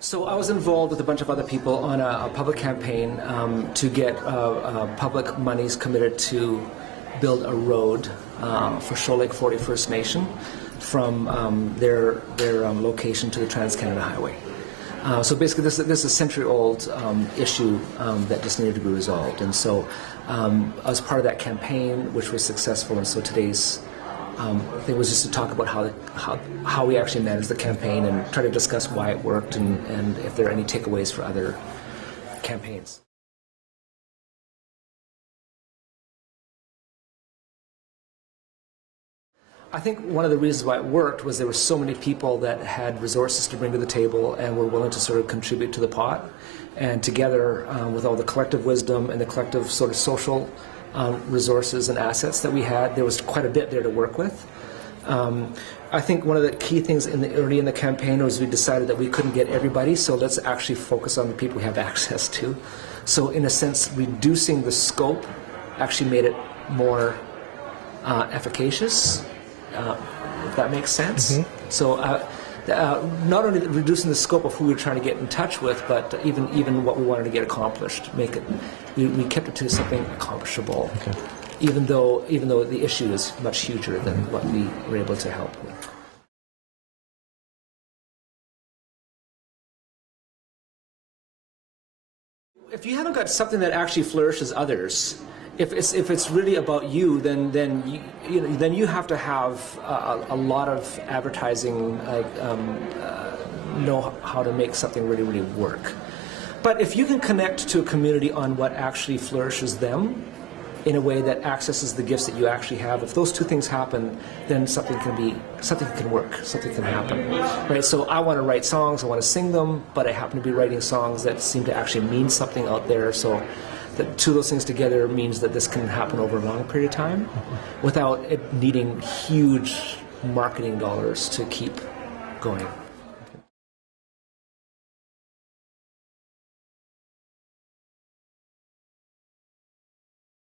So I was involved with a bunch of other people on a public campaign to get public monies committed to build a road for Shoal Lake 40 First Nation from their location to the Trans-Canada Highway. So basically this is a century-old issue that just needed to be resolved. And so I was part of that campaign, which was successful, and so today's thing was just to talk about how we actually managed the campaign and try to discuss why it worked and if there are any takeaways for other campaigns. I think one of the reasons why it worked was there were so many people that had resources to bring to the table and were willing to sort of contribute to the pot. And together, with all the collective wisdom and the collective sort of social resources and assets that we had, there was quite a bit there to work with. I think one of the key things early in the campaign was we decided that we couldn't get everybody, so let's actually focus on the people we have access to. So in a sense, reducing the scope actually made it more efficacious. If that makes sense. Mm-hmm. So not only reducing the scope of who we were trying to get in touch with, but even what we wanted to get accomplished. We kept it to something accomplishable, okay. even though the issue is much huger than what we were able to help with. If you haven't got something that actually flourishes others, if it's really about you, then you have to have a lot of advertising, know how to make something really work. But if you can connect to a community on what actually flourishes them in a way that accesses the gifts that you actually have, if those two things happen, then something can work, something can happen, right? So I want to write songs, I want to sing them, but I happen to be writing songs that seem to actually mean something out there. So the two of those things together means that this can happen over a long period of time without it needing huge marketing dollars to keep going.